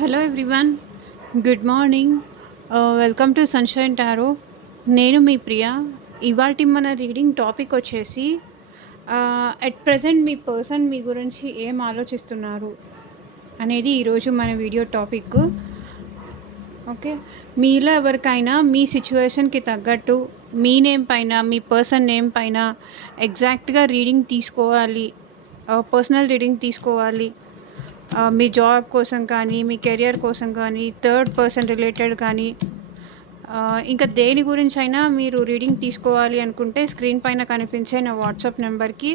Hello everyone, good morning. Welcome to sunshine tarot. నేను మీ ప్రియా. ఇవాల్టి మన రీడింగ్ టాపిక్ వచ్చేసి అట్ ప్రజెంట్ మీ పర్సన్ మీ గురించి ఏం ఆలోచిస్తున్నారు అనేది ఈరోజు మన వీడియో టాపిక్. ఓకే, మీలో ఎవరికైనా మీ సిచ్యువేషన్కి తగ్గట్టు మీ నేమ్ పైన మీ పర్సన్ నేమ్ పైన ఎగ్జాక్ట్గా రీడింగ్ తీసుకోవాలి, పర్సనల్ రీడింగ్ తీసుకోవాలి, మీ జాబ్ కోసం కానీ మీ కెరియర్ కోసం కానీ థర్డ్ పర్సన్ రిలేటెడ్ కానీ ఇంకా దేని గురించి అయినా మీరు రీడింగ్ తీసుకోవాలి అనుకుంటే స్క్రీన్ పైన కనిపించే నా వాట్సాప్ నెంబర్కి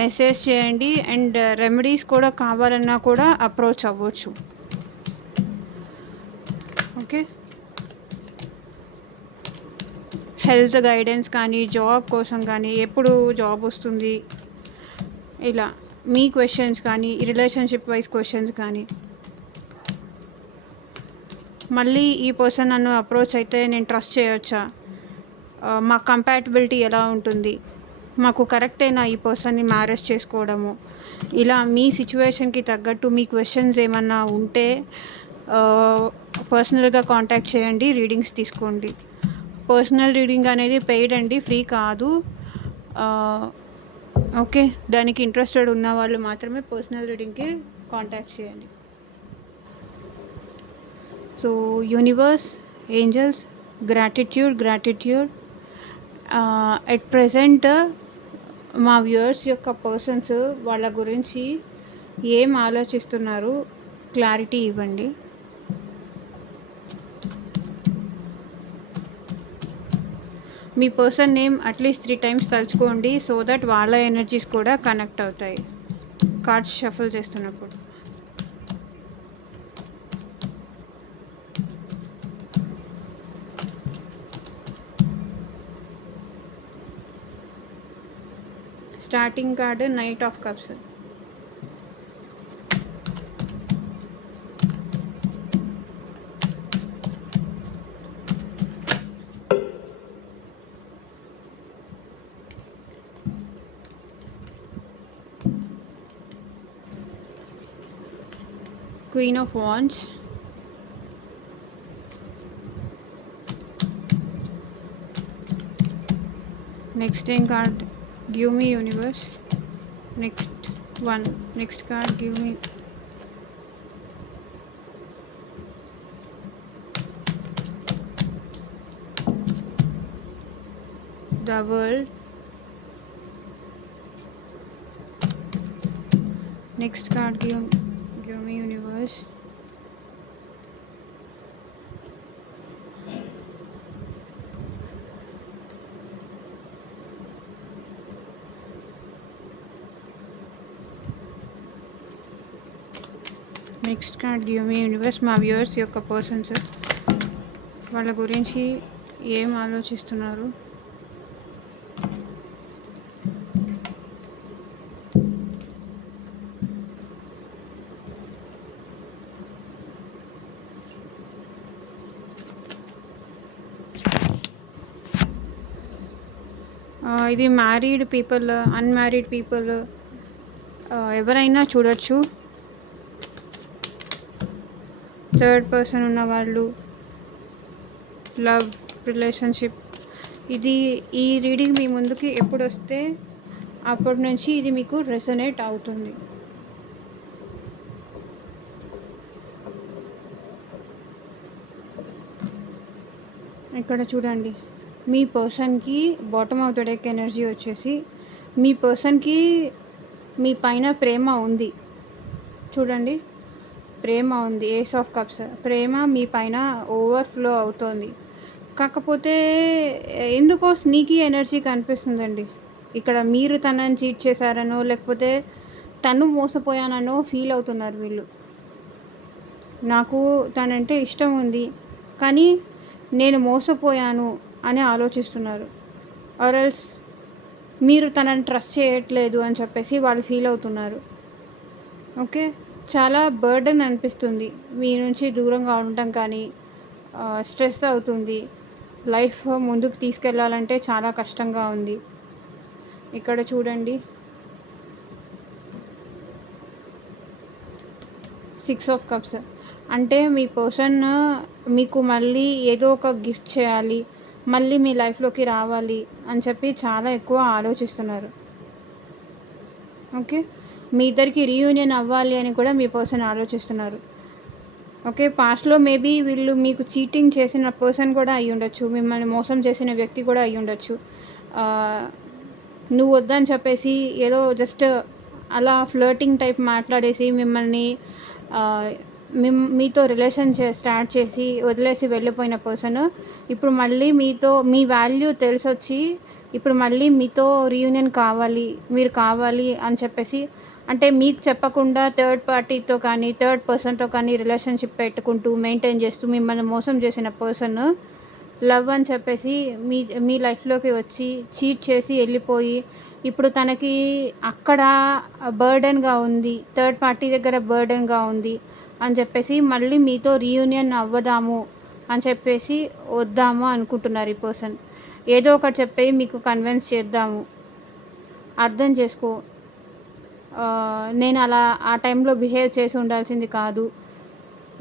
మెసేజ్ చేయండి. అండ్ రెమెడీస్ కూడా కావాలన్నా కూడా అప్రోచ్ అవ్వచ్చు. ఓకే, హెల్త్ గైడెన్స్ కానీ జాబ్ కోసం కానీ ఎప్పుడు జాబ్ వస్తుంది ఇలా మీ క్వశ్చన్స్ కానీ రిలేషన్షిప్ వైజ్ క్వశ్చన్స్ కానీ, మళ్ళీ ఈ పర్సన్ నన్ను అప్రోచ్ అయితే నేను ట్రస్ట్ చేయొచ్చా, మా కంపాటబిలిటీ ఎలా ఉంటుంది, మాకు కరెక్టేనా ఈ పర్సన్ని మ్యారేజ్ చేసుకోవడము, ఇలా మీ సిచ్యువేషన్కి తగ్గట్టు మీ క్వశ్చన్స్ ఏమన్నా ఉంటే పర్సనల్గా కాంటాక్ట్ చేయండి, రీడింగ్స్ తీసుకోండి. పర్సనల్ రీడింగ్ అనేది పెయిడ్ అండి, ఫ్రీ కాదు. ఓకే, దానికి ఇంట్రెస్టెడ్ ఉన్న వాళ్ళు మాత్రమే పర్సనల్ రీడింగ్కి కాంటాక్ట్ చేయండి. So universe, angels, gratitude at present మా వ్యూవర్స్ యొక్క పర్సన్స్ వాళ్ళ గురించి ఏం ఆలోచిస్తున్నారు క్లారిటీ ఇవ్వండి. మీ పర్సన్ నేమ్ అట్లీస్ట్ 3 times తలుచుకోండి, సో దట్ వాళ్ళ ఎనర్జీస్ కూడా కనెక్ట్ అవుతాయి కార్డ్స్ షఫల్ చేస్తున్నప్పుడు. Starting card knight of cups. Queen of Wands. Next card, give me universe. Next card, give me the world. Next card, give me universe. Next card give me universe. మా viewers యొక్క persons వాళ్ళ గురించి ఏం ఆలోచిస్తున్నారు, ఇది married people, unmarried people ఎవరైనా చూడొచ్చు. Third person ఉన్నవాళ్ళు, లవ్ రిలేషన్షిప్. ఈ రీడింగ్ మీ ముందుకి ఎప్పుడు వస్తే అప్పటి నుంచి ఇది మీకు రెసొనేట్ అవుతుంది. ఇక్కడ చూడండి, మీ పర్సన్కి bottom of the deck energy వచ్చేసి మీ పర్సన్కి మీ పైన ప్రేమ ఉంది. చూడండి, ప్రేమ ఉంది. ఏస్ ఆఫ్ కప్స్, ప్రేమ మీ పైన ఓవర్ఫ్లో అవుతోంది. కాకపోతే ఎందుకో స్నీకీ ఎనర్జీ కనిపిస్తుందండి. ఇక్కడ మీరు తనని చీట్ చేశారనో లేకపోతే తను మోసపోయానో ఫీల్ అవుతున్నారు వీళ్ళు. నాకు తనంటే ఇష్టం ఉంది కానీ నేను మోసపోయాను అని ఆలోచిస్తున్నారు. ఆర్ఎల్స్ మీరు తనని ట్రస్ట్ చేయట్లేదు అని చెప్పేసి వాళ్ళు ఫీల్ అవుతున్నారు. ఓకే, చాలా బర్డెన్ అనిపిస్తుంది మీ నుంచి దూరంగా ఉండటం, కానీ స్ట్రెస్ అవుతుంది. లైఫ్ ముందుకు తీసుకెళ్ళాలంటే చాలా కష్టంగా ఉంది. ఇక్కడ చూడండి, 6 of Cups. అంటే మీ పర్సన్ మీకు మళ్ళీ ఏదో ఒక గిఫ్ట్ చేయాలి, మళ్ళీ మీ లైఫ్‌లోకి రావాలి అని చెప్పి చాలా ఎక్కువ ఆలోచిస్తున్నారు. ఓకే. మీ ఇద్దరికి రీయూనియన్ అవ్వాలి అని కూడా మీ పర్సన్ ఆలోచిస్తున్నారు. ఓకే. పాస్ట్‌లో మేబీ వీళ్ళు మీకు చీటింగ్ చేసిన పర్సన్ కూడా అయ్యుండొచ్చు. మిమ్మల్ని మోసం చేసిన వ్యక్తి కూడా అయ్యుండొచ్చు. ఆహ్, నువ్వు వద్దని చెప్పేసి ఏదో జస్ట్ అలా ఫ్లర్టింగ్ టైప్ మాట్లాడేసి మిమ్మల్ని ఆహ్, మీతో రిలేషన్ స్టార్ట్ చేసి వదిలేసి వెళ్ళిపోయిన పర్సన్ ఇప్పుడు మళ్ళీ మీతో మీ వాల్యూ తెలిసొచ్చి ఇప్పుడు మళ్ళీ మీతో రీయూనియన్ కావాలి, మీరు కావాలి అని చెప్పేసి అంటే మీకు చెప్పకుండా థర్డ్ పార్టీతో కానీ, థర్డ్ పర్సన్‌తో కానీ రిలేషన్‌షిప్ పెట్టుకుంటూ, మెయింటైన్ చేస్తూ మిమ్మల్ని మోసం చేసిన పర్సన్ లవ్ అని చెప్పేసి మీ మీ లైఫ్‌లోకి వచ్చి చీట్ చేసి ఎళ్ళిపోయి, ఇప్పుడు తనకి అక్కడ బర్డెన్‌గా ఉంది. థర్డ్ పార్టీ దగ్గర బర్డెన్‌గా ఉంది అని చెప్పేసి మళ్ళీ మీతో రీయూనియన్ అవ్వదాము అని చెప్పేసి వద్దాము అనుకుంటున్నారు ఈ పర్సన్. ఏదో ఒకటి చెప్పి మీకు కన్విన్స్ చేద్దాము. అర్థం చేసుకో. నేను అలా ఆ టైంలో బిహేవ్ చేసి ఉండాల్సింది కాదు.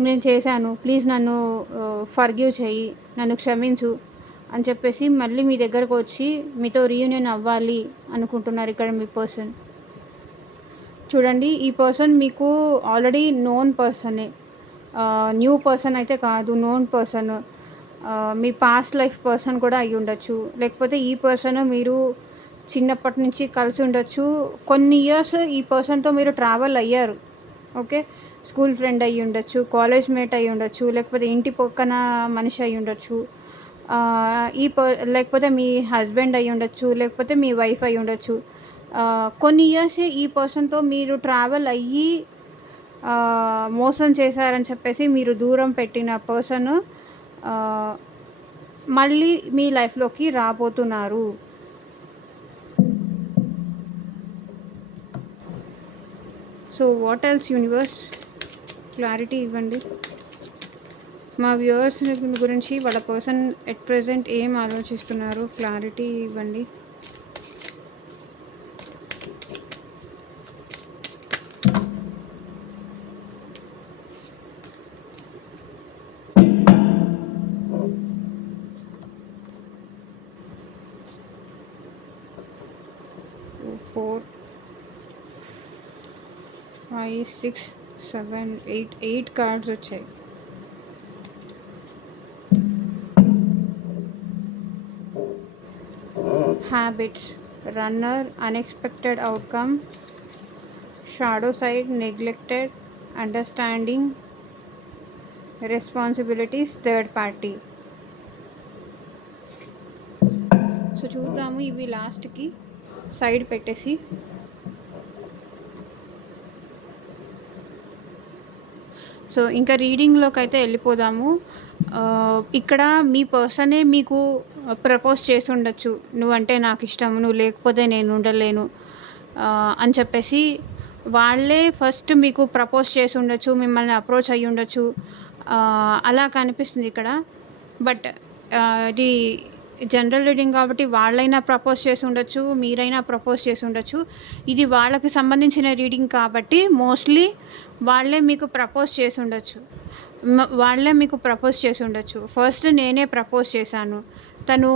నేను చేశాను. ప్లీజ్ నన్ను ఫర్గివ్ చెయ్యి. నన్ను క్షమించు అని చెప్పేసి మళ్ళీ మీ దగ్గరకు వచ్చి మీతో రీయూనియన్ అవ్వాలి అనుకుంటున్నారు ఇక్కడ మీ పర్సన్. చూడండి ఈ పర్సన్ మీకు ఆల్రెడీ నోన్ పర్సనే. న్యూ పర్సన్ అయితే కాదు. Known person. మీ పాస్ట్ లైఫ్ పర్సన్ కూడా అయ్యుండొచ్చు. లేకపోతే ఈ పర్సన్ మీరు చిన్నప్పటి నుంచి కలిసి ఉండొచ్చు. కొన్ని ఇయర్స్ ఈ పర్సన్‌తో మీరు ట్రావెల్ అయ్యారు. ఓకే. స్కూల్ ఫ్రెండ్ అయ్యుండొచ్చు, కాలేజ్ మేట్ అయ్యుండొచ్చు, లేకపోతే ఇంటి పక్కన మనిషి అయ్యుండొచ్చు. లేకపోతే మీ హస్బెండ్ అయ్యుండొచ్చు, లేకపోతే మీ వైఫ్ అయ్యుండొచ్చు. కొన్ని ఇయర్స్ ఈ పర్సన్‌తో మీరు ట్రావెల్ అయ్యి మోసం చేశారని చెప్పేసి మీరు దూరం పెట్టిన పర్సన్ మళ్ళీ మీ లైఫ్‌లోకి రాబోతున్నారు. So what else universe clarity ఇవ్వండి. మా వ్యూవర్స్ గురించి వాళ్ళ పర్సన్ ఎట్ ప్రెజెంట్ ఏం ఆలోచిస్తున్నారు క్లారిటీ ఇవ్వండి. ఫోర్ 5 6 7 8 కార్డ్స్ వచ్చాయి. Habits, runner, unexpected outcome, shadow side, neglected, understanding, responsibilities, third party. So చూద్దాము ఇవి లాస్ట్కి సైడ్ పెట్టేసి. సో ఇంకా రీడింగ్లోకి అయితే వెళ్ళిపోదాము. ఇక్కడ మీ పర్సనే మీకు ప్రపోజ్ చేసి ఉండొచ్చు. నువ్వంటే నాకు ఇష్టం, నువ్వు లేకపోతే నేను ఉండలేను అని చెప్పేసి వాళ్ళే ఫస్ట్ మీకు ప్రపోజ్ చేసి ఉండొచ్చు, మిమ్మల్ని అప్రోచ్ అయ్యి ఉండొచ్చు. అలా కనిపిస్తుంది ఇక్కడ. బట్ ఇది జనరల్ రీడింగ్ కాబట్టి వాళ్ళైనా ప్రపోజ్ చేసి ఉండొచ్చు, మీరైనా ప్రపోజ్ చేసి ఉండొచ్చు. ఇది వాళ్ళకి సంబంధించిన రీడింగ్ కాబట్టి మోస్ట్లీ వాళ్ళే మీకు ప్రపోజ్ చేసి ఉండొచ్చు. ఫస్ట్ నేనే ప్రపోజ్ చేశాను, తను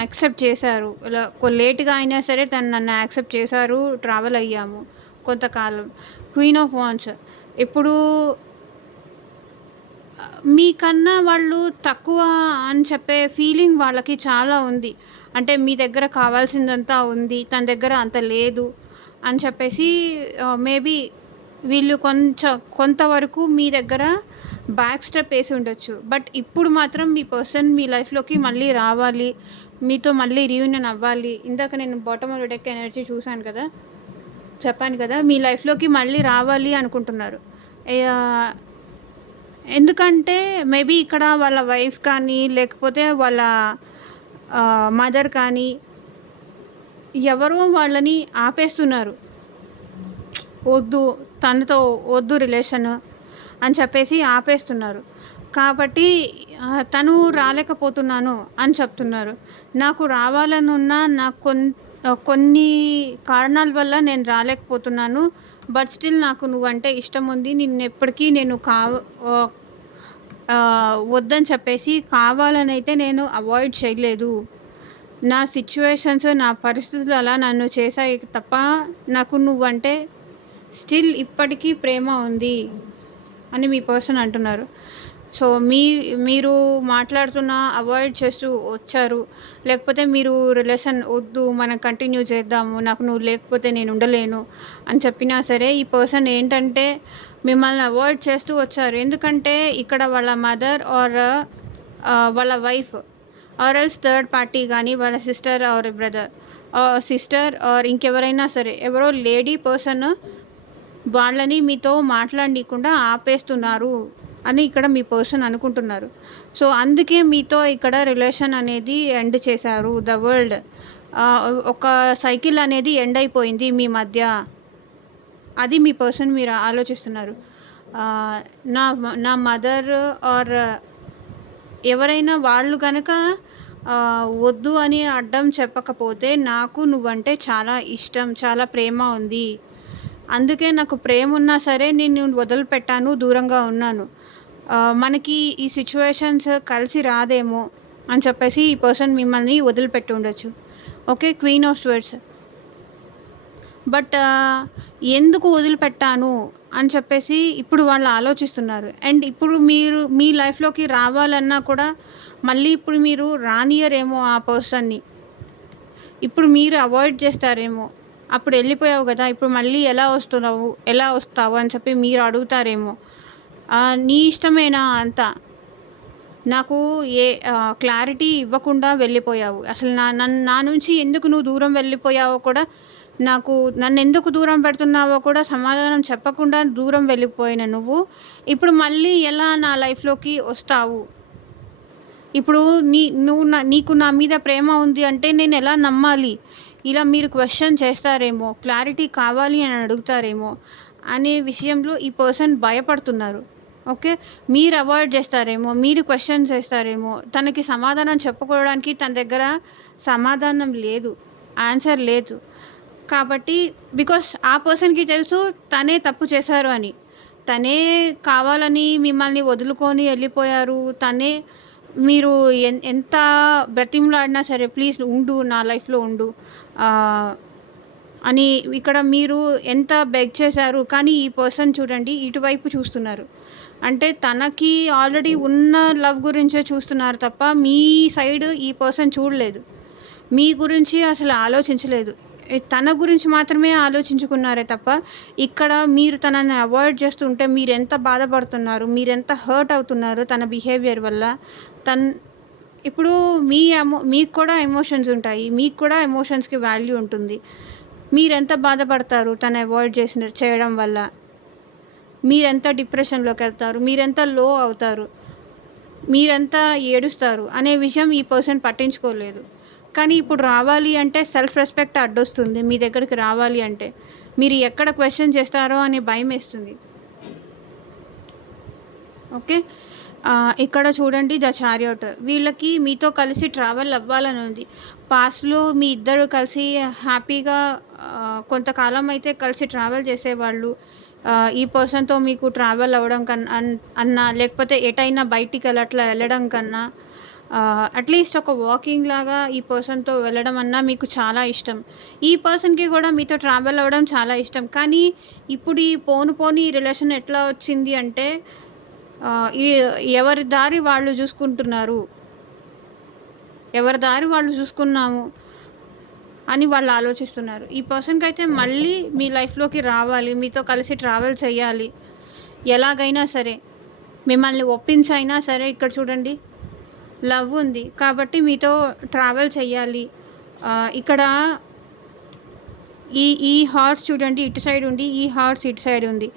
యాక్సెప్ట్ చేశారు. లేట్గా అయినా సరే తను నన్ను యాక్సెప్ట్ చేశారు, ట్రావెల్ అయ్యాము కొంతకాలం. Queen of wands. ఇప్పుడు మీకన్నా వాళ్ళు తక్కువ అని చెప్పే ఫీలింగ్ వాళ్ళకి చాలా ఉంది. అంటే మీ దగ్గర కావాల్సిందంతా ఉంది, తన దగ్గర అంత లేదు అని చెప్పేసి మేబీ వీళ్ళు కొంతవరకు మీ దగ్గర బ్యాక్ స్టెప్ వేసి ఉండొచ్చు. బట్ ఇప్పుడు మాత్రం మీ పర్సన్ మీ లైఫ్లోకి మళ్ళీ రావాలి, మీతో మళ్ళీ రీయూనియన్ అవ్వాలి. ఇందాక నేను bottom of the deck energy చూశాను కదా, చెప్పాను కదా, మీ లైఫ్లోకి మళ్ళీ రావాలి అనుకుంటున్నారు. ఎందుకంటే మేబీ ఇక్కడ వాళ్ళ వైఫ్ కానీ లేకపోతే వాళ్ళ మదర్ కానీ ఎవరో వాళ్ళని ఆపేస్తున్నారు. వద్దు, తనతో వద్దు రిలేషన్ అని చెప్పేసి ఆపేస్తున్నారు. కాబట్టి తను రాలేకపోతున్నాను అని చెప్తున్నారు. నాకు రావాలని ఉన్నా నాకు కొన్ని కారణాల వల్ల నేను రాలేకపోతున్నాను. బట్ స్టిల్ నాకు నువ్వంటే ఇష్టం ఉంది. నిన్నెప్పటికీ నేను వద్దని చెప్పేసి కావాలనైతే నేను అవాయిడ్ చేయలేదు. నా సిట్యుయేషన్స్, నా పరిస్థితులు అలా నన్ను చేశాయి తప్ప నాకు నువ్వంటే స్టిల్ ఇప్పటికీ ప్రేమ ఉంది అని మీ పర్సన్ అంటున్నారు. సో, మీరు మాట్లాడుతున్న అవాయిడ్ చేస్తూ వచ్చారు. లేకపోతే మీరు రిలేషన్ వద్దు మనం కంటిన్యూ చేద్దాము. నాకు నువ్వు లేకపోతే నేను ఉండలేను అని చెప్పినా సరే, ఈ పర్సన్ ఏంటంటే మిమ్మల్ని అవాయిడ్ చేస్తూ వచ్చారు. ఎందుకంటే ఇక్కడ వాళ్ళ మదర్ ఆర్ వాళ్ళ wife or else third party గానీ, వాళ్ళ sister or brother sister or ఇంకెవరైనా సరే ఎవరో లేడీ పర్సన్ వాళ్ళని మీతో మాట్లాడనీయకుండా ఆపేస్తున్నారు అని ఇక్కడ మీ పర్సన్ అనుకుంటున్నారు. సో, అందుకే మీతో ఇక్కడ రిలేషన్ అనేది ఎండ్ చేశారు. ద వరల్డ్ ఒక సైకిల్ అనేది ఎండ్ అయిపోయింది మీ మధ్య. అది మీ పర్సన్ మీరు ఆలోచిస్తున్నారు. నా నా మదర్ ఆర్ ఎవరైనా వాళ్ళు గనక వద్దు అని అడ్డం చెప్పకపోతే నాకు నువ్వంటే చాలా ఇష్టం, చాలా ప్రేమ ఉంది. అందుకే నాకు ప్రేమ ఉన్నా సరే నేను వదిలిపెట్టాను, దూరంగా ఉన్నాను. మనకి ఈ సిచ్యువేషన్స్ కలిసి రాదేమో అని చెప్పేసి ఈ పర్సన్ మిమ్మల్ని వదిలిపెట్టి ఉండొచ్చు. Okay, queen of swords. But ఎందుకు వదిలిపెట్టాను అని చెప్పేసి ఇప్పుడు వాళ్ళు ఆలోచిస్తున్నారు. అండ్ ఇప్పుడు మీరు మీ లైఫ్లోకి రావాలన్నా కూడా మళ్ళీ ఇప్పుడు మీరు రానియరేమో ఆ పర్సన్ని. ఇప్పుడు మీరు అవాయిడ్ చేస్తారేమో. అప్పుడు వెళ్ళిపోయావు కదా, ఇప్పుడు మళ్ళీ ఎలా వస్తావు అని చెప్పి మీరు అడుగుతారేమో. నీ ఇష్టమేనా అంతా, నాకు క్లారిటీ ఇవ్వకుండా వెళ్ళిపోయావు. అసలు నా నుంచి ఎందుకు నువ్వు దూరం వెళ్ళిపోయావో కూడా, నన్ను ఎందుకు దూరం పెడుతున్నావో కూడా సమాధానం చెప్పకుండా దూరం వెళ్ళిపోయిన నువ్వు ఇప్పుడు మళ్ళీ ఎలా నా లైఫ్లోకి వస్తావు? ఇప్పుడు నీకు నా మీద ప్రేమ ఉంది అంటే నేను ఎలా నమ్మాలి? ఇలా మీరు క్వశ్చన్ చేస్తారేమో, క్లారిటీ కావాలి అని అడుగుతారేమో అనే విషయంలో ఈ పర్సన్ భయపడుతున్నారు. ఓకే, మీరు అవాయిడ్ చేస్తారేమో, మీరు క్వశ్చన్ చేస్తారేమో. తనకి సమాధానం చెప్పుకోవడానికి తన దగ్గర సమాధానం లేదు, ఆన్సర్ లేదు. కాబట్టి బికాస్ ఆ పర్సన్కి తెలుసు తనే తప్పు చేశారు అని. తనే కావాలని మిమ్మల్ని వదులుకొని వెళ్ళిపోయారు. మీరు ఎంత బ్రతిమలాడినా సరే ప్లీజ్ ఉండు, నా లైఫ్లో ఉండు అని ఇక్కడ మీరు ఎంత బెగ్ చేశారు. కానీ ఈ పర్సన్ చూడండి ఇటువైపు చూస్తున్నారు. అంటే తనకి ఆల్రెడీ ఉన్న లవ్ గురించే చూస్తున్నారు తప్ప మీ సైడ్ ఈ పర్సన్ చూడలేదు. మీ గురించి అసలు ఆలోచించలేదు. తన గురించి మాత్రమే ఆలోచించుకున్నారే తప్ప ఇక్కడ మీరు తనని అవాయిడ్ చేస్తుంటే మీరు ఎంత బాధపడుతున్నారు, మీరు ఎంత హర్ట్ అవుతున్నారు తన బిహేవియర్ వల్ల. ఇప్పుడు మీకు కూడా ఎమోషన్స్ ఉంటాయి, మీకు కూడా ఎమోషన్స్కి వాల్యూ ఉంటుంది. మీరెంత బాధపడతారు తను అవాయిడ్ చేయడం వల్ల, మీరెంత డిప్రెషన్లోకి వెళ్తారు, మీరెంత లో అవుతారు, మీరెంత ఏడుస్తారు అనే విషయం ఈ పర్సన్ పట్టించుకోలేదు. కానీ ఇప్పుడు రావాలి అంటే సెల్ఫ్ రెస్పెక్ట్ అడ్డొస్తుంది. మీ దగ్గరికి రావాలి అంటే మీరు ఎక్కడ క్వశ్చన్ చేస్తారో అని భయం వేస్తుంది. ఓకే, ఇక్కడ చూడండి ద చారియట్. వీళ్ళకి మీతో కలిసి ట్రావెల్ అవ్వాలని ఉంది. పాస్ట్లో మీ ఇద్దరు కలిసి హ్యాపీగా కొంతకాలం అయితే కలిసి ట్రావెల్ చేసేవాళ్ళు. ఈ పర్సన్తో మీకు ట్రావెల్ అవ్వడం అన్నా లేకపోతే ఎటైనా బయటికి అట్లా వెళ్ళడం కన్నా అట్లీస్ట్ ఒక వాకింగ్ లాగా ఈ పర్సన్తో వెళ్ళడం అన్నా మీకు చాలా ఇష్టం. ఈ పర్సన్కి కూడా మీతో ట్రావెల్ అవ్వడం చాలా ఇష్టం. కానీ ఇప్పుడు ఈ పోని రిలేషన్ ఎట్లా వచ్చింది అంటే ఎవరి దారి వాళ్ళు చూసుకుంటున్నారు, ఎవరి దారి వాళ్ళు చూసుకున్నాము అని వాళ్ళు ఆలోచిస్తున్నారు. ఈ పర్సన్కి అయితే మళ్ళీ మీ లైఫ్లోకి రావాలి, మీతో కలిసి ట్రావెల్ చేయాలి, ఎలాగైనా సరే మిమ్మల్ని ఒప్పించైనా సరే. ఇక్కడ చూడండి లవ్ ఉంది కాబట్టి మీతో ట్రావెల్ చేయాలి. ఇక్కడ ఈ హార్స్ చూడండి ఇటు సైడ్ ఉంది, ఈ హార్స్ ఇటు సైడ్ ఉంది.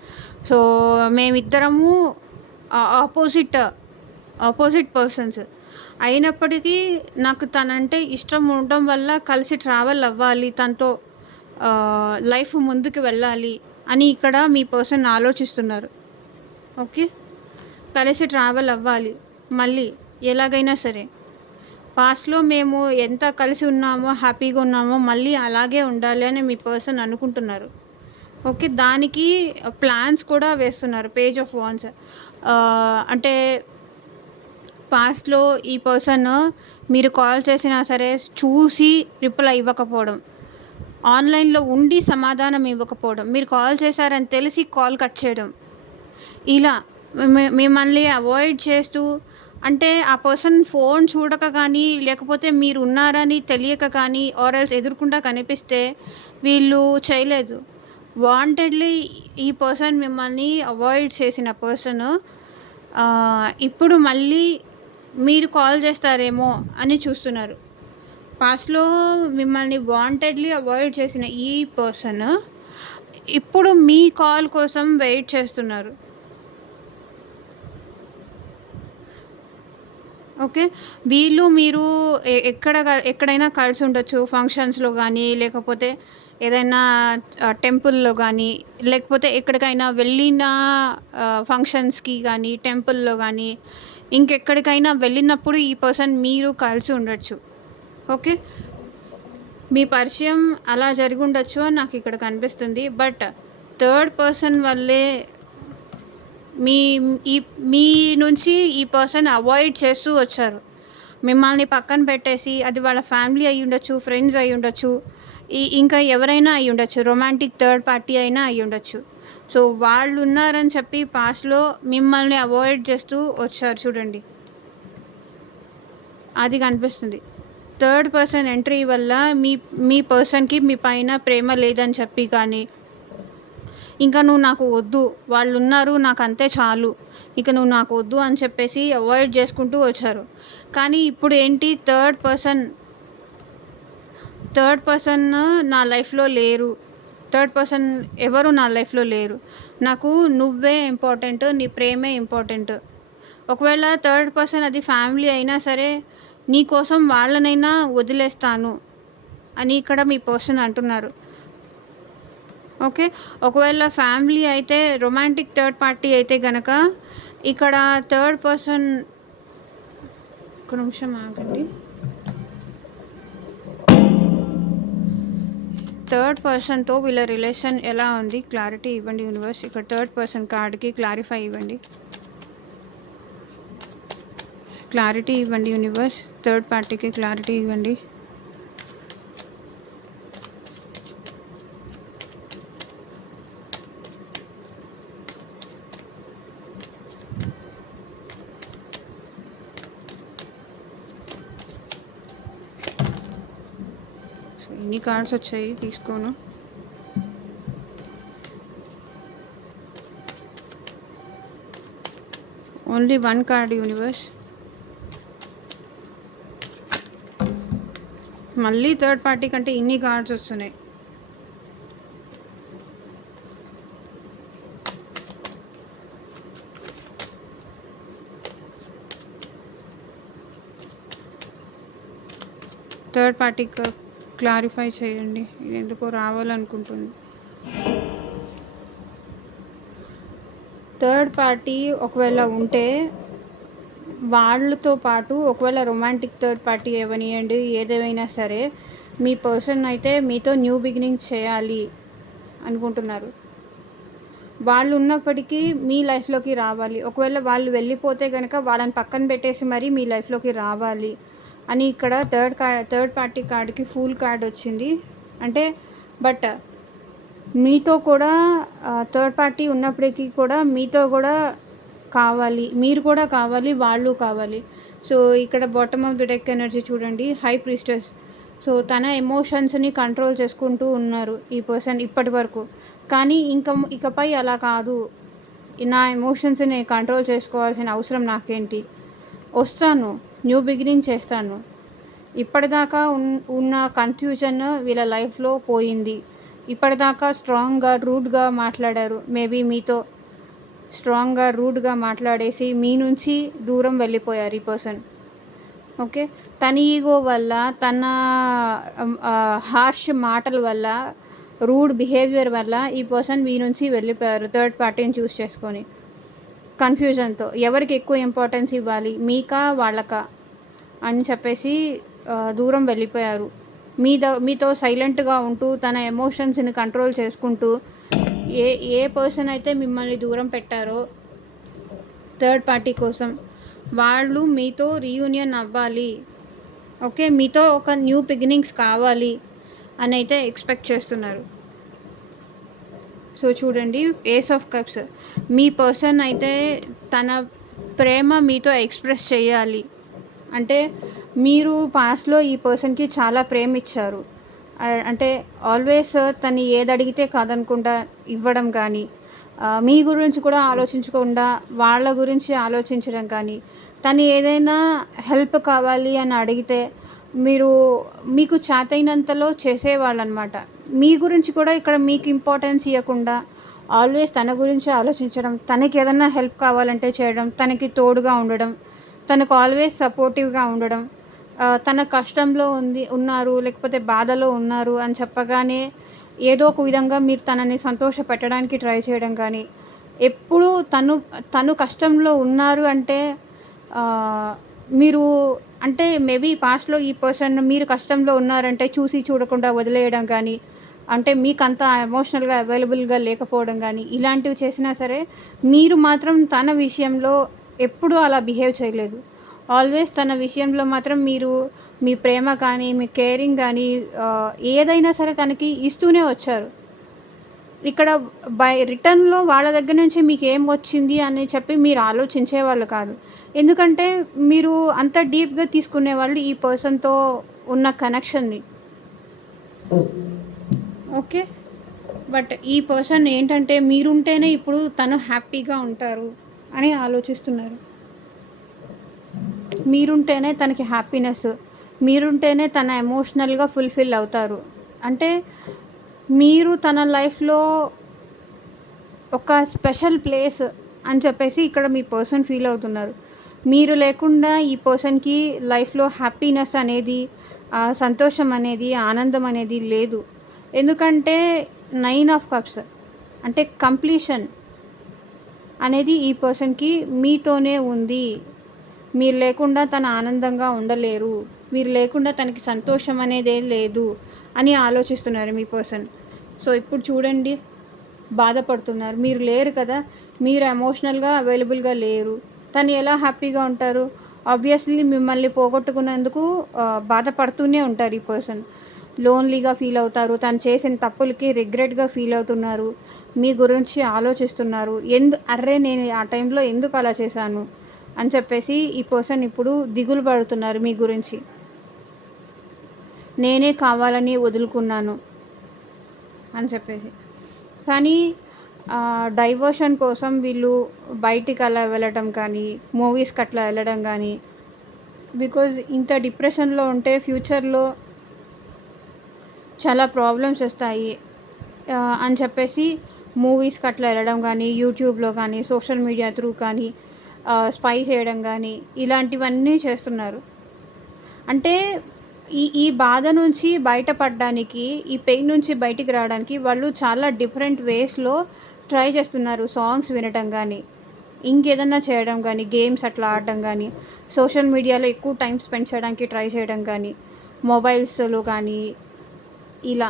సో మేమిద్దరము ఆపోజిట్ పర్సన్స్ అయినప్పటికీ నాకు తనంటే ఇష్టం ఉండడం వల్ల కలిసి ట్రావెల్ అవ్వాలి, తనతో లైఫ్ ముందుకు వెళ్ళాలి అని ఇక్కడ మీ పర్సన్ ఆలోచిస్తున్నారు. ఓకే, కలిసి ట్రావెల్ అవ్వాలి మళ్ళీ ఎలాగైనా సరే. పాస్ట్లో మేము ఎంత కలిసి ఉన్నామో హ్యాపీగా ఉన్నామో మళ్ళీ అలాగే ఉండాలి అని మీ పర్సన్ అనుకుంటున్నారు. ఓకే, దానికి ప్లాన్స్ కూడా వేస్తున్నారు. పేజ్ ఆఫ్ వాన్స్ అంటే పాస్ట్‌లో ఈ పర్సన్ మీరు కాల్ చేసినా సరే చూసి రిప్లై ఇవ్వకపోవడం, ఆన్‌లైన్‌లో ఉండి సమాధానం ఇవ్వకపోవడం, మీరు కాల్ చేశారని తెలిసి కాల్ కట్ చేయడం, ఇలా మిమ్మల్ని అవాయిడ్ చేస్తూ, అంటే ఆ పర్సన్ ఫోన్ చూడక కానీ, లేకపోతే మీరు ఉన్నారని తెలియక కానీ, ఆర్ ఎల్స్ ఎదురుకుండా కనిపిస్తే వీళ్ళు చేయలేదు. వాంటెడ్లీ ఈ పర్సన్ మిమ్మల్ని అవాయిడ్ చేసిన పర్సన్ ఇప్పుడు మళ్ళీ మీరు కాల్ చేస్తారేమో అని చూస్తున్నారు. పాస్ట్‌లో మిమ్మల్ని వాంటెడ్లీ అవాయిడ్ చేసిన ఈ పర్సన్ ఇప్పుడు మీ కాల్ కోసం వెయిట్ చేస్తున్నారు. ఓకే. వీళ్ళు మీరు ఎక్కడైనా కలిసి ఉండొచ్చు. ఫంక్షన్స్‌లో గానీ, లేకపోతే ఏదైనా టెంపుల్‌లో గానీ, లేకపోతే ఎక్కడికైనా వెళ్ళిన ఫంక్షన్స్‌కి గానీ, టెంపుల్‌లో గానీ, ఇంకెక్కడికైనా వెళ్ళినప్పుడు ఈ పర్సన్ మీరు కలిసి ఉండొచ్చు. ఓకే. మీ పరిచయం అలా జరిగుండొచ్చు అని నాకు ఇక్కడ కనిపిస్తుంది. బట్ థర్డ్ పర్సన్ వల్లే మీ ఈ మీ నుంచి ఈ పర్సన్ అవాయిడ్ చేస్తూ వచ్చారు. మిమ్మల్ని పక్కన పెట్టేసి, అది వాళ్ళ ఫ్యామిలీ అయ్యుండొచ్చు, ఫ్రెండ్స్ అయ్యుండొచ్చు, ఇంకా ఎవరైనా అయ్యుండొచ్చు, రొమాంటిక్ థర్డ్ పార్టీ అయినా అయ్యుండొచ్చు. సో, వాళ్ళున్నారని చెప్పి పాస్ట్‌లో మిమ్మల్ని అవాయిడ్ చేస్తూ వచ్చారు చూడండి. అది కనిపిస్తుంది. థర్డ్ పర్సన్ ఎంట్రీ వల్ల మీ పర్సన్‌కి మీ పైన ప్రేమ లేదని చెప్పి కానీ, ఇంకా నువ్వు నాకు వద్దు, వాళ్ళున్నారు నాకంతే చాలు, ఇక నువ్వు నాకు వద్దు అని చెప్పేసి అవాయిడ్ చేసుకుంటూ వచ్చారు. కానీ ఇప్పుడు ఏంటి, థర్డ్ పర్సన్ నా లైఫ్‌లో లేరు. థర్డ్ పర్సన్ ఎవరు నా లైఫ్‌లో లేరు. నాకు నువ్వే ఇంపార్టెంట్, నీ ప్రేమే ఇంపార్టెంట్. ఒకవేళ థర్డ్ పర్సన్ అది ఫ్యామిలీ అయినా సరే, నీ కోసం వాళ్ళనైనా వదిలేస్తాను అని ఇక్కడ మీ పర్సన్ అంటున్నారు. ఓకే. ఒకవేళ ఫ్యామిలీ అయితే, రొమాంటిక్ థర్డ్ పార్టీ అయితే గనక ఇక్కడ థర్డ్ పర్సన్, ఒక నిమిషం ఆగండి. థర్డ్ పర్సన్‌తో వీళ్ళ రిలేషన్ ఎలా ఉంది, క్లారిటీ ఇవ్వండి యూనివర్స్. ఇక్కడ థర్డ్ పర్సన్ కార్డ్‌కి క్లారిఫై ఇవ్వండి. క్లారిటీ ఇవ్వండి యూనివర్స్. థర్డ్ పార్టీకి క్లారిటీ ఇవ్వండి. ఎన్ని కార్డ్స్ వచ్చాయి తీసుకోను. Only one card universe. మళ్ళీ థర్డ్ పార్టీ కంటే ఇన్ని కార్డ్స్ వస్తున్నాయి. థర్డ్ పార్టీకి క్లారిఫై చేయండి. ఇది ఎందుకో రావాలనుకుంటుంది. థర్డ్ పార్టీ ఒకవేళ ఉంటే, వాళ్ళతో పాటు ఒకవేళ రొమాంటిక్ థర్డ్ పార్టీ ఏవనియండి, ఏదేమైనా సరే, మీ పర్సన్ అయితే మీతో న్యూ బిగినింగ్ చేయాలి అనుకుంటున్నారు. వాళ్ళు ఉన్నప్పటికీ మీ లైఫ్లోకి రావాలి. ఒకవేళ వాళ్ళు వెళ్ళిపోతే కనుక వాళ్ళని పక్కన పెట్టేసి మరీ మీ లైఫ్లోకి రావాలి అని ఇక్కడ థర్డ్ పార్టీ కార్డుకి ఫూల్ కార్డ్ వచ్చింది. అంటే బట్ మీతో కూడా థర్డ్ పార్టీ ఉన్నప్పటికీ కూడా మీతో కూడా కావాలి, మీరు కూడా కావాలి, వాళ్ళు కావాలి. సో ఇక్కడ bottom of the deck energy చూడండి, హై ప్రీస్టెస్. సో తన ఎమోషన్స్ని కంట్రోల్ చేసుకుంటూ ఉన్నారు ఈ పర్సన్ ఇప్పటి వరకు. కానీ ఇకపై అలా కాదు, నా ఎమోషన్స్ని కంట్రోల్ చేసుకోవాల్సిన అవసరం నాకేంటి, వస్తాను, న్యూ బిగినింగ్ చేస్తాను. ఇప్పటిదాకా ఉన్న కన్ఫ్యూజన్ వీళ్ళ లైఫ్లో పోయింది. ఇప్పటిదాకా స్ట్రాంగ్గా రూడ్గా మాట్లాడారు, మేబీ మీతో స్ట్రాంగ్గా రూడ్గా మాట్లాడేసి మీ నుంచి దూరం వెళ్ళిపోయారు ఈ పర్సన్. ఓకే. తన ఈగో వల్ల, తన హార్ష్ మాటల వల్ల, రూడ్ బిహేవియర్ వల్ల ఈ పర్సన్ మీ నుంచి వెళ్ళిపోయారు థర్డ్ పార్టీని చూస్ చేసుకొని. కన్ఫ్యూజన్తో ఎవరికి ఎక్కువ ఇంపార్టెన్స్ ఇవ్వాలి, మీకా వాళ్ళకా అని చెప్పేసి దూరం వెళ్ళిపోయారు. మీతో సైలెంట్గా ఉంటూ తన ఎమోషన్స్ని కంట్రోల్ చేసుకుంటూ ఏ పర్సన్ అయితే మిమ్మల్ని దూరం పెట్టారో థర్డ్ పార్టీ కోసం, వాళ్ళు మీతో రీయూనియన్ అవ్వాలి. ఓకే. మీతో ఒక న్యూ బిగినింగ్స్ కావాలి అనైతే ఎక్స్‌పెక్ట్ చేస్తున్నారు. సో చూడండి, ఏస్ ఆఫ్ కప్స్. మీ పర్సన్ అయితే తన ప్రేమ మీతో ఎక్స్‌ప్రెస్ చేయాలి. అంటే మీరు పాస్ట్‌లో ఈ పర్సన్‌కి చాలా ప్రేమ ఇచ్చారు. అంటే ఆల్వేస్ తను ఏదడిగితే కాదనకుండా ఇవ్వడం కానీ, మీ గురించి కూడా ఆలోచించకుండా వాళ్ళ గురించి ఆలోచించడం కానీ, తను ఏదైనా హెల్ప్ కావాలి అని అడిగితే మీకు చేతైనంతలో చేసేవాళ్ళనమాట. మీ గురించి కూడా ఇక్కడ మీకు ఇంపార్టెన్స్ ఇయ్యకుండా ఆల్వేస్ తన గురించి ఆలోచించడం, తనకేదన్నా హెల్ప్ కావాలంటే చేయడం, తనకి తోడుగా ఉండడం, తనకు ఆల్వేస్ సపోర్టివ్‌గా ఉండడం. తన కష్టంలో ఉన్నారు, లేకపోతే బాధలో ఉన్నారు అని చెప్పగానే ఏదో ఒక విధంగా మీరు తనని సంతోషపెట్టడానికి ట్రై చేయడం కానీ, ఎప్పుడూ తను కష్టంలో ఉన్నారు అంటే మీరు అంటే మేబీ పాస్ట్‌లో ఈ పర్సన్ మీరు కష్టంలో ఉన్నారంటే చూసి చూడకుండా వదిలేయడం కానీ, అంటే మీకంత ఎమోషనల్‌గా అవైలబుల్‌గా లేకపోవడం గానీ, ఇలాంటివి చేసినా సరే మీరు మాత్రం తన విషయంలో ఎప్పుడూ అలా బిహేవ్ చేయలేదు. ఆల్వేస్ తన విషయంలో మాత్రం మీరు మీ ప్రేమ కానీ, మీ కేరింగ్ కానీ ఏదైనా సరే తనకి ఇస్తూనే వచ్చారు. ఇక్కడ బై రిటర్న్‌లో వాళ్ళ దగ్గర నుంచి మీకేం వచ్చింది అని చెప్పి మీరు ఆలోచించేవాళ్ళు కాదు. ఎందుకంటే మీరు అంత డీప్‌గా తీసుకునేవాళ్ళు ఈ పర్సన్‌తో ఉన్న కనెక్షన్‌ని. ఓకే. బట్ ఈ పర్సన్ ఏంటంటే మీరుంటేనే ఇప్పుడు తను హ్యాపీగా ఉంటారు అని ఆలోచిస్తున్నారు. మీరుంటేనే తనకి హ్యాపీనెస్. మీరుంటేనే తన ఎమోషనల్‌గా ఫుల్‌ఫిల్ అవుతారు. అంటే మీరు తన లైఫ్‌లో ఒక స్పెషల్ ప్లేస్ అని చెప్పేసి ఇక్కడ మీ పర్సన్ ఫీల్ అవుతున్నారు. మీరు లేకుండా ఈ పర్సన్‌కి లైఫ్‌లో హ్యాపీనెస్ అనేది, సంతోషం అనేది, ఆనందం అనేది లేదు. ఎందుకంటే 9 ఆఫ్ కప్స్ అంటే కంప్లీషన్ అనేది ఈ పర్సన్‌కి మీతోనే ఉంది. మీరు లేకుండా తను ఆనందంగా ఉండలేరు. మీరు లేకుండా తనకి సంతోషం అనేదే లేదు అని ఆలోచిస్తున్నారు మీ పర్సన్. సో ఇప్పుడు చూడండి, బాధపడుతున్నారు. మీరు లేరు కదా! మీరు ఎమోషనల్‌గా అవైలబుల్‌గా లేరు. తను ఎలా హ్యాపీగా ఉంటారు? ఆబ్వియస్లీ మిమ్మల్ని పోగొట్టుకున్నందుకు బాధపడుతూనే ఉంటారు ఈ పర్సన్. లోన్లీగా ఫీల్ అవుతారు. తను చేసిన తప్పులకి రిగ్రెట్‌గా ఫీల్ అవుతున్నారు. మీ గురించి ఆలోచిస్తున్నారు. అర్రే! నేను ఆ టైంలో ఎందుకు అలా చేశాను అని చెప్పేసి ఈ పర్సన్ ఇప్పుడు దిగులు పడుతున్నారు మీ గురించి. నేనే కావాలని వదులుకున్నాను అని చెప్పేసి. కానీ డైవర్షన్ కోసం వీళ్ళు బయటికి అలా వెళ్ళటం కానీ, మూవీస్‌కి అట్లా వెళ్ళడం కానీ, బికాజ్ ఇంత డిప్రెషన్‌లో ఉంటే ఫ్యూచర్‌లో చాలా ప్రాబ్లమ్స్ వస్తాయి అని చెప్పేసి మూవీస్‌కి అట్లా వెళ్ళడం కానీ, యూట్యూబ్‌లో కానీ, సోషల్ మీడియా త్రూ కానీ స్పై చేయడం కానీ ఇలాంటివన్నీ చేస్తున్నారు. అంటే ఈ బాధ నుంచి బయటపడడానికి, ఈ పెయిన్ నుంచి బయటికి రావడానికి వాళ్ళు చాలా డిఫరెంట్ వేస్‌లో ట్రై చేస్తున్నారు. సాంగ్స్ వినటం కానీ, ఇంకేదన్నా చేయడం కానీ, గేమ్స్ అట్లా ఆడడం కానీ, సోషల్ మీడియాలో ఎక్కువ టైం స్పెండ్ చేయడానికి ట్రై చేయడం కానీ, మొబైల్స్‌లో కానీ ఇలా.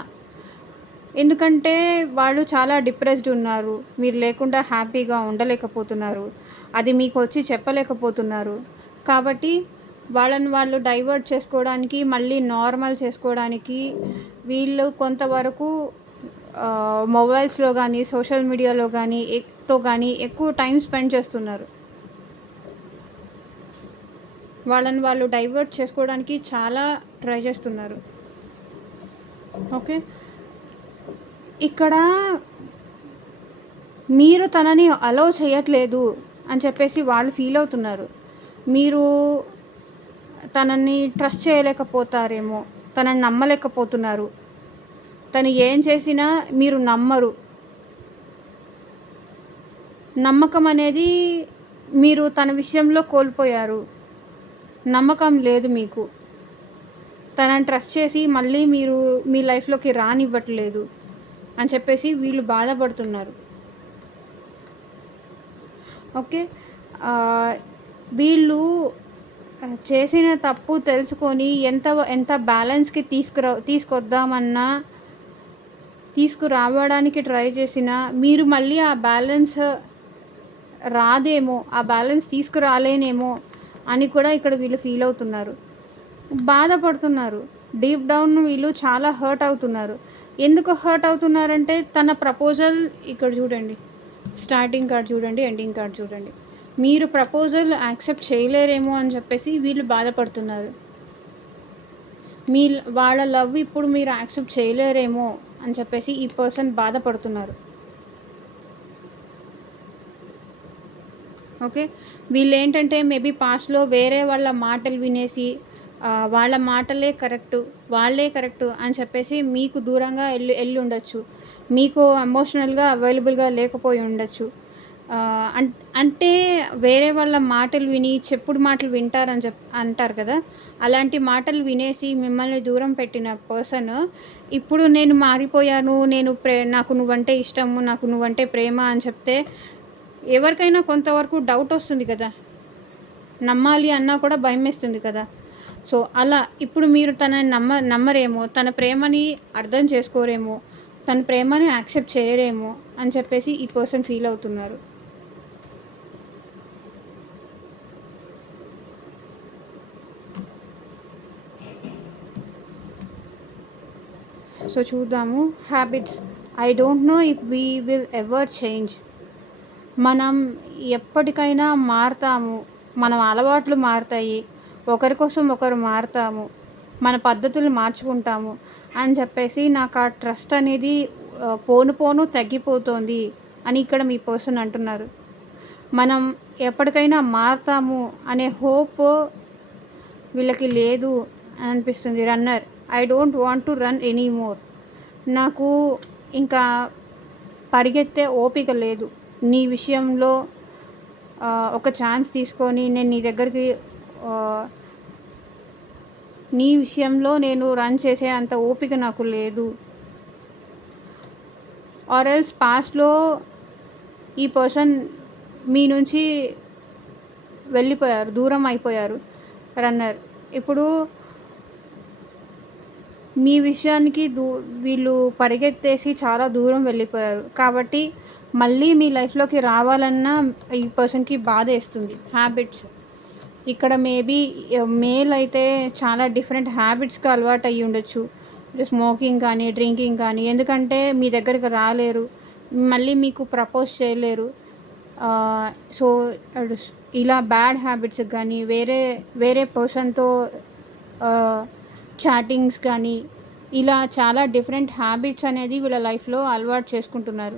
ఎందుకంటే వాళ్ళు చాలా డిప్రెస్డ్ ఉన్నారు. మీరు లేకుండా హ్యాపీగా ఉండలేకపోతున్నారు. అది మీకు వచ్చి చెప్పలేకపోతున్నారు. కాబట్టి వాళ్ళని వాళ్ళు డైవర్ట్ చేసుకోవడానికి, మళ్ళీ నార్మల్ చేసుకోవడానికి వీళ్ళు కొంతవరకు మొబైల్స్‌లో కానీ, సోషల్ మీడియాలో కానీ ఎక్కువ టైం స్పెండ్ చేస్తున్నారు. వాళ్ళని వాళ్ళు డైవర్ట్ చేసుకోవడానికి చాలా ట్రై చేస్తున్నారు. ఓకే. ఇక్కడ మీరు తనని అలౌ చేయట్లేదు అని చెప్పేసి వాళ్ళు ఫీల్ అవుతున్నారు. మీరు తనని ట్రస్ట్ చేయలేకపోతారేమో, తనని నమ్మలేకపోతున్నారు. తను ఏం చేసినా మీరు నమ్మరు. నమ్మకం అనేది మీరు తన విషయంలో కోల్పోయారు. నమ్మకం లేదు మీకు. తనని ట్రస్ట్ చేసి మళ్ళీ మీరు మీ లైఫ్‌లోకి రానివ్వట్లేదు అని చెప్పేసి వీళ్ళు బాధపడుతున్నారు. ఓకే. వీళ్ళు చేసిన తప్పు తెలుసుకొని ఎంత బ్యాలెన్స్‌కి తీసుకొద్దామన్నా, తీసుకురావడానికి ట్రై చేసినా మీరు మళ్ళీ ఆ బ్యాలెన్స్ రాదేమో, ఆ బ్యాలెన్స్ తీసుకురాలేనేమో అని కూడా ఇక్కడ వీళ్ళు ఫీల్ అవుతున్నారు. బాధపడుతున్నారు. డీప్ డౌన్ వీళ్ళు చాలా హర్ట్ అవుతున్నారు. ఎందుకు హర్ట్ అవుతున్నారంటే తన ప్రపోజల్ ఇక్కడ చూడండి. స్టార్టింగ్ కార్డ్ చూడండి, ఎండింగ్ కార్డ్ చూడండి. మీరు ప్రపోజల్ యాక్సెప్ట్ చేయలేరేమో అని చెప్పేసి వీళ్ళు బాధపడుతున్నారు. వాళ్ళ లవ్ ఇప్పుడు మీరు యాక్సెప్ట్ చేయలేరేమో అని చెప్పేసి ఈ పర్సన్ బాధపడుతున్నారు. ఓకే. వీళ్ళేంటంటే మేబీ పాస్ట్‌లో వేరే వాళ్ళ మాటలు వినేసి వాళ్ళ మాటలే కరెక్టు, వాళ్ళే కరెక్టు అని చెప్పేసి మీకు దూరంగా ఎళ్ళుండొచ్చు. మీకు ఎమోషనల్‌గా అవైలబుల్‌గా లేకపోయి ఉండొచ్చు. అంటే వేరే వాళ్ళ మాటలు విని చెప్పుడు మాటలు వింటారని అంటారు కదా! అలాంటి మాటలు వినేసి మిమ్మల్ని దూరం పెట్టిన పర్సన్ ఇప్పుడు నేను మారిపోయాను, నాకు నువ్వంటే ఇష్టము, నాకు నువ్వంటే ప్రేమ అని చెప్తే ఎవరికైనా కొంతవరకు డౌట్ వస్తుంది కదా! నమ్మాలి అన్నా కూడా భయమేస్తుంది కదా! సో, అలా ఇప్పుడు మీరు తనని నమ్మరేమో, తన ప్రేమని అర్థం చేసుకోరేమో, తన ప్రేమని యాక్సెప్ట్ చేయరేమో అని చెప్పేసి ఈ పర్సన్ ఫీల్ అవుతున్నారు. సో, చూద్దాము. Habits. I don't know if we will ever change. మనం ఎప్పటికైనా మారతాము. మన అలవాట్లు మారతాయి. ఒకరి కోసం ఒకరు మారతాము. మన పద్ధతులు మార్చుకుంటాము అని చెప్పేసి నాకు ఆ ట్రస్ట్ అనేది పోను పోను తగ్గిపోతోంది అని ఇక్కడ మీ పర్సన్ అంటున్నారు. మనం ఎప్పటికైనా మారతాము అనే హోప్ వీళ్ళకి లేదు అనిపిస్తుంది. Runner. I don't want to run anymore. నాకు ఇంకా పరిగెత్తే ఓపిక లేదు. నీ విషయంలో ఒక ఛాన్స్ తీసుకొని నేను నీ విషయంలో నేను రన్ చేసే అంత ఓపిక నాకు లేదు. ఆర్ ఎల్స్ పాస్ట్‌లో ఈ పర్సన్ మీ నుంచి వెళ్ళిపోయారు, దూరం అయిపోయారు. రన్నర్. ఇప్పుడు మీ విషయానికి వీళ్ళు పరిగెత్తేసి చాలా దూరం వెళ్ళిపోయారు. కాబట్టి మళ్ళీ మీ లైఫ్‌లోకి రావాలన్నా ఈ పర్సన్‌కి బాధేస్తుంది. హ్యాబిట్స్. ఇక్కడ మేబీ మేల్ అయితే చాలా డిఫరెంట్ హ్యాబిట్స్‌కి అలవాటయ్యి ఉండొచ్చు. స్మోకింగ్ కానీ, డ్రింకింగ్ కానీ. ఎందుకంటే మీ దగ్గరికి రాలేరు. మళ్ళీ మీకు ప్రపోజ్ చేయలేరు. సో, ఇలా బ్యాడ్ హ్యాబిట్స్‌కి కానీ, వేరే పర్సన్‌తో చాటింగ్స్ కానీ, ఇలా చాలా డిఫరెంట్ హ్యాబిట్స్ అనేది వీళ్ళ లైఫ్‌లో అలవాటు చేసుకుంటున్నారు.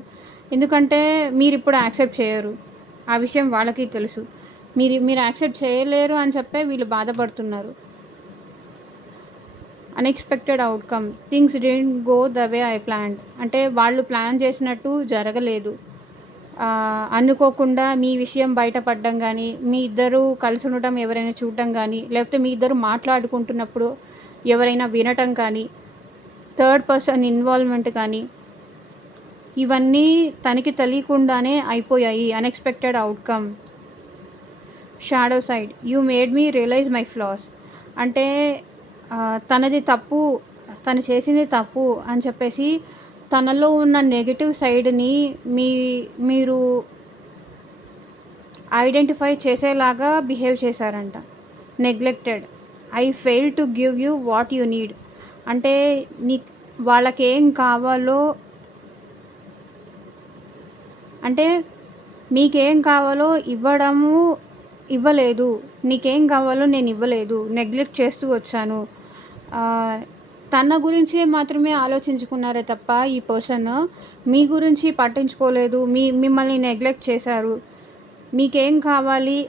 ఎందుకంటే మీరిప్పుడు యాక్సెప్ట్ చేయరు. ఆ విషయం వాళ్ళకి తెలుసు. మీరు యాక్సెప్ట్ చేయలేరు అని చెప్పే వీళ్ళు బాధపడుతున్నారు. Unexpected outcome. Things didn't go the way I planned. అంటే వాళ్ళు ప్లాన్ చేసినట్టు జరగలేదు. అనుకోకుండా మీ విషయం బయటపడడం కానీ, మీ ఇద్దరు కలిసి ఉండటం ఎవరైనా చూడటం కానీ, లేకపోతే మీ ఇద్దరు మాట్లాడుకుంటున్నప్పుడు ఎవరైనా వినటం కానీ, థర్డ్ పర్సన్ ఇన్వాల్వ్‌మెంట్ కానీ, ఇవన్నీ తనకి తెలియకుండానే అయిపోయాయి. Unexpected outcome. Shadow side. You made me realise my flaws. అంటే తనది తప్పు, తను చేసింది తప్పు అని చెప్పేసి తనలో ఉన్న నెగెటివ్ సైడ్ని మీరు ఐడెంటిఫై చేసేలాగా బిహేవ్ చేశారంట. Neglected. I fail to give you what you need. అంటే వాళ్ళకేం కావాలో, అంటే మీకేం కావాలో ఇవ్వలేదు. నీకేం కావాలో నేను ఇవ్వలేదు. నెగ్లెక్ట్ చేస్తూ వచ్చాను. తన గురించే మాత్రమే ఆలోచించుకున్నారే తప్ప ఈ పర్సన్ మీ గురించి పట్టించుకోలేదు. మిమ్మల్ని నెగ్లెక్ట్ చేశారు. మీకేం కావాలి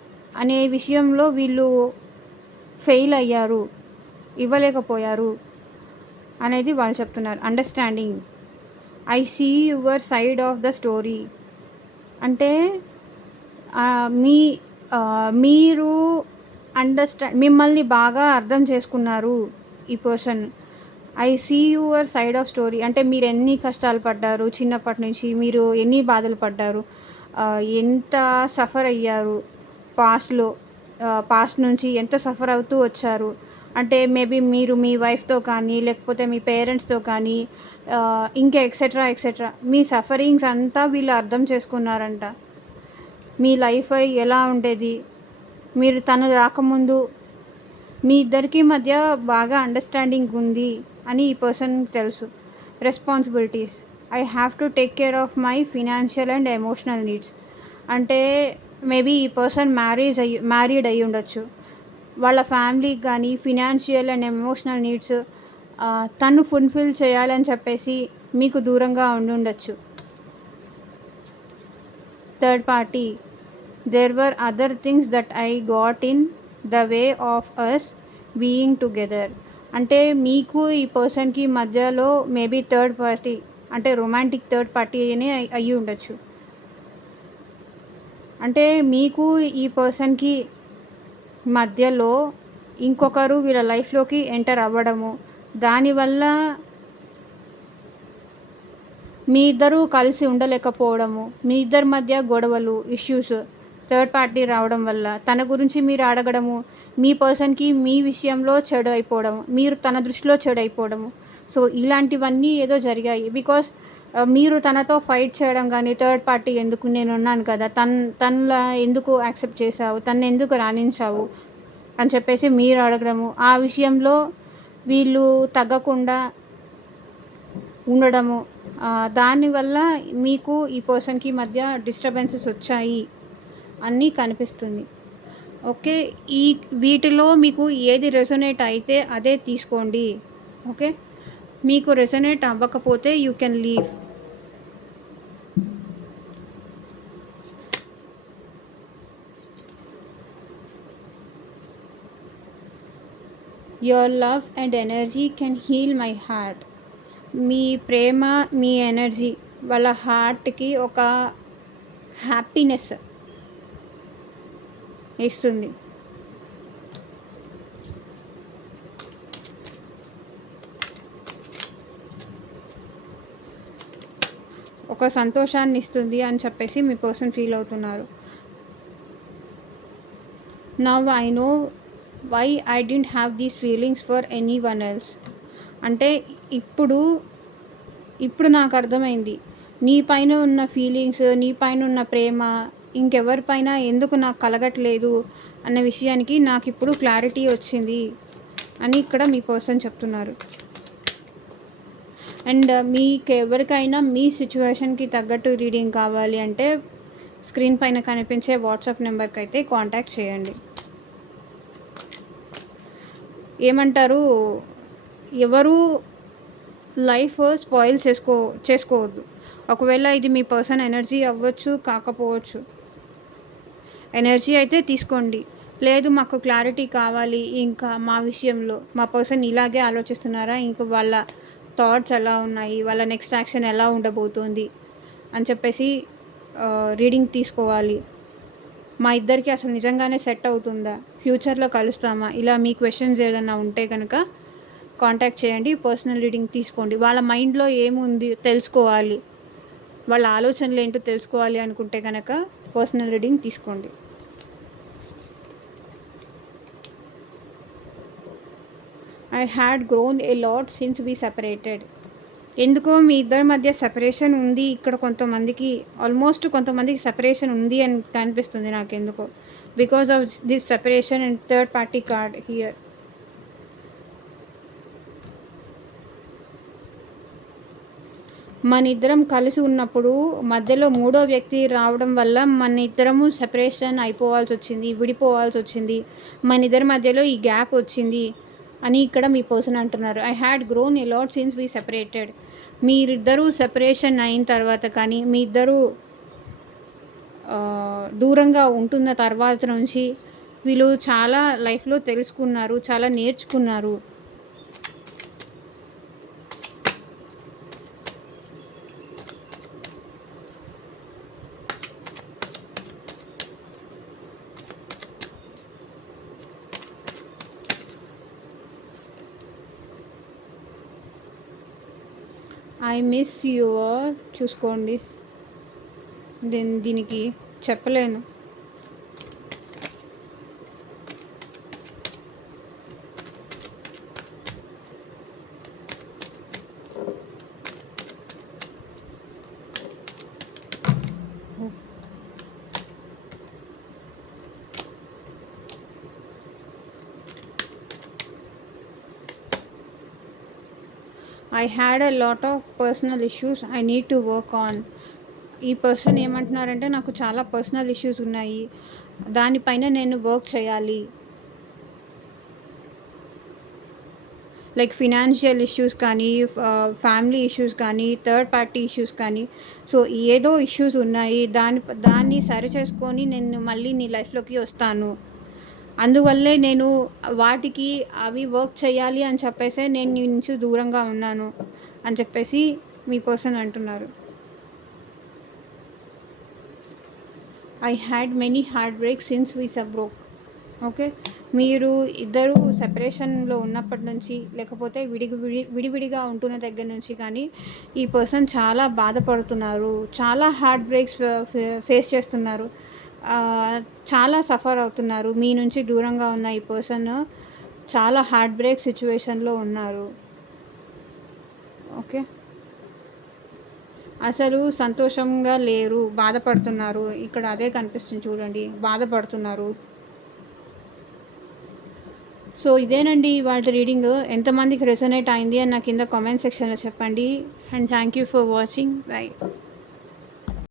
అనే విషయంలో వీళ్ళు ఫెయిల్ అయ్యారు, ఇవ్వలేకపోయారు అనేది వాళ్ళు చెప్తున్నారు. Understanding. I see your side of the story. అంటే మీరు మిమ్మల్ని బాగా అర్థం చేసుకున్నారు ఈ person. I see your side of story. అంటే మీరు ఎన్ని కష్టాలు పడ్డారు చిన్నప్పటి నుంచి, మీరు ఎన్ని బాధలు పడ్డారు, ఎంత సఫర్ అయ్యారు పాస్ట్ నుంచి ఎంత సఫర్ అవుతూ వచ్చారు. అంటే మేబీ మీరు మీ వైఫ్తో కానీ, లేకపోతే మీ పేరెంట్స్తో కానీ, ఇంకా ఎక్సెట్రా మీ సఫరింగ్స్ అంతా వీళ్ళు అర్థం చేసుకున్నారంట. మీ లైఫ్ ఎలా ఉండేది, మీరు తను రాకముందు మీ ఇద్దరికి మధ్య బాగా అండర్స్టాండింగ్ ఉంది అని ఈ పర్సన్ తెలుసు. Responsibilities, I have to take care of my financial and emotional needs. అంటే మేబీ ఈ పర్సన్ మ్యారీడ్ అయ్యి ఉండొచ్చు. వాళ్ళ ఫ్యామిలీకి కానీ ఫినాన్షియల్ అండ్ ఎమోషనల్ నీడ్స్ తను ఫుల్ఫిల్ చేయాలని చెప్పేసి మీకు దూరంగా ఉండొచ్చు. Third party, there were other things that I got in the way of us being together. అంటే మీకు ఈ పర్సన్కి మధ్యలో మేబీ థర్డ్ పార్టీ అంటే రొమాంటిక్ థర్డ్ పార్టీ అనే అయ్యి ఉండొచ్చు. అంటే మీకు ఈ పర్సన్కి మధ్యలో ఇంకొకరు వీళ్ళ లైఫ్లోకి ఎంటర్ అవ్వడము, దానివల్ల మీ ఇద్దరు కలిసి ఉండలేకపోవడము, మీ ఇద్దరి మధ్య గొడవలు, ఇష్యూస్, థర్డ్ పార్టీ రావడం వల్ల తన గురించి మీరు అడగడము, మీ పర్సన్కి మీ విషయంలో చెడు అయిపోవడము, మీరు తన దృష్టిలో చెడు అయిపోవడము. సో ఇలాంటివన్నీ ఏదో జరిగాయి. బికాస్ మీరు తనతో ఫైట్ చేయడం కానీ, థర్డ్ పార్టీ ఎందుకు, నేను ఉన్నాను కదా, తనలా ఎందుకు యాక్సెప్ట్ చేసావు, తను ఎందుకు రాణించావు అని చెప్పేసి మీరు అడగడము, ఆ విషయంలో వీళ్ళు తగ్గకుండా ఉండడము, దానివల్ల మీకు ఈ పర్సన్కి మధ్య డిస్టర్బెన్సెస్ వచ్చాయి అన్నీ కనిపిస్తుంది. ఓకే, వీటిలో మీకు ఏది రెసొనేట్ అయితే అదే తీసుకోండి. ఓకే, మీకు రెసొనేట్ అవ్వకపోతే you can leave. Your love and energy can heal my heart. మీ ప్రేమ, మీ ఎనర్జీ వాళ్ళ హార్ట్కి ఒక హ్యాపీనెస్ ఇస్తుంది. ఒక సంతోషాన్ని ఇస్తుంది అని చెప్పేసి మీ పర్సన్ ఫీల్ అవుతున్నారు. Now I know why I didn't have these feelings for anyone else. అంటే ఇప్పుడు నాకు అర్థమైంది, నీ పైన ఉన్న ఫీలింగ్స్, నీ పైన ఉన్న ప్రేమ ఇంకెవరిపైన ఎందుకు నాకు కలగట్లేదు అన్న విషయానికి నాకు ఇప్పుడు క్లారిటీ వచ్చింది అని ఇక్కడ మీ పర్సన్ చెప్తున్నారు. అండ్ మీకు ఎవరికైనా మీ సిచ్యువేషన్కి తగ్గట్టు రీడింగ్ కావాలి అంటే స్క్రీన్ పైన కనిపించే వాట్సాప్ నెంబర్కి అయితే కాంటాక్ట్ చేయండి. ఏమంటారు, ఎవరు లైఫ్ స్పాయిల్ చేసుకోవద్దు. ఒకవేళ ఇది మీ పర్సన్ ఎనర్జీ అవ్వచ్చు, కాకపోవచ్చు. ఎనర్జీ అయితే తీసుకోండి. లేదు మాకు క్లారిటీ కావాలి, ఇంకా మా విషయంలో మా పర్సన్ ఇలాగే ఆలోచిస్తున్నారా, ఇంకా వాళ్ళ థాట్స్ ఎలా ఉన్నాయి, వాళ్ళ నెక్స్ట్ యాక్షన్ ఎలా ఉండబోతుంది అని చెప్పేసి రీడింగ్ తీసుకోవాలి. మా ఇద్దరికి అసలు నిజంగానే సెట్ అవుతుందా, ఫ్యూచర్లో కలుస్తామా, ఇలా మీ క్వశ్చన్స్ ఏదైనా ఉంటే కనుక కాంటాక్ట్ చేయండి. పర్సనల్ రీడింగ్ తీసుకోండి. వాళ్ళ మైండ్లో ఏముంది తెలుసుకోవాలి, వాళ్ళ ఆలోచనలు ఏంటో తెలుసుకోవాలి అనుకుంటే కనుక పర్సనల్ రీడింగ్ తీసుకోండి. I had grown a lot since we separated. ఎందుకో మీ ఇద్దరి మధ్య సెపరేషన్ ఉంది. ఇక్కడ కొంతమందికి సెపరేషన్ ఉంది అని కనిపిస్తుంది నాకు ఎందుకో. Because of this separation and third party card here. మన ఇద్దరం కలిసి ఉన్నప్పుడు మధ్యలో మూడో వ్యక్తి రావడం వల్ల మన ఇద్దరము సెపరేషన్ అయిపోవాల్సి వచ్చింది, విడిపోవాల్సి వచ్చింది, మన ఇద్దరి మధ్యలో ఈ గ్యాప్ వచ్చింది అని ఇక్కడ మీ పర్సన్ అంటున్నారు. I had grown a lot since we separated. మీరిద్దరూ సెపరేషన్ అయిన తర్వాత కానీ, మీ ఇద్దరూ దూరంగా ఉంటున్న తర్వాత నుంచి వీళ్ళు చాలా లైఫ్లో తెలుసుకున్నారు, చాలా నేర్చుకున్నారు. ఐ మిస్ యువర్, చూసుకోండి, దీనికి చెప్పలేను. I had a lot of personal issues I need to work on. ఈ పర్సన్ ఏమంటున్నారంటే నాకు చాలా పర్సనల్ ఇష్యూస్ ఉన్నాయి, దానిపైన నేను వర్క్ చేయాలి. లైక్ ఫినాన్షియల్ ఇష్యూస్ కానీ, ఫ్యామిలీ ఇష్యూస్ కానీ, థర్డ్ పార్టీ ఇష్యూస్ కానీ. సో ఏదో ఇష్యూస్ ఉన్నాయి, దాన్ని సరి చేసుకొని నేను మళ్ళీ నీ లైఫ్లోకి వస్తాను. అందువల్లే నేను వాటికి అవి వర్క్ చేయాలి అని చెప్పేసే నేను నీ నుంచి దూరంగా ఉన్నాను అని చెప్పేసి మీ పర్సన్ అంటున్నారు. I had many heartbreaks since we broke. Okay, మీరు ఇద్దరు సెపరేషన్లో ఉన్నప్పటి నుంచి, లేకపోతే విడివిడిగా ఉంటున్న దగ్గర నుంచి కానీ ఈ పర్సన్ చాలా బాధపడుతున్నారు, చాలా హార్ట్ బ్రేక్స్ ఫేస్ చేస్తున్నారు, చాలా సఫర్ అవుతున్నారు. మీ నుంచి దూరంగా ఉన్న ఈ పర్సన్ చాలా హార్ట్ బ్రేక్ సిచ్యువేషన్లో ఉన్నారు. ఓకే, అసలు సంతోషంగా లేరు, బాధపడుతున్నారు. ఇక్కడ అదే కనిపిస్తుంది చూడండి, బాధపడుతున్నారు. సో ఇదేనండి వాటి రీడింగ్. ఎంతమందికి రెసొనేట్ అయింది అని నా కింద కామెంట్ సెక్షన్లో చెప్పండి. And thank you for watching. By.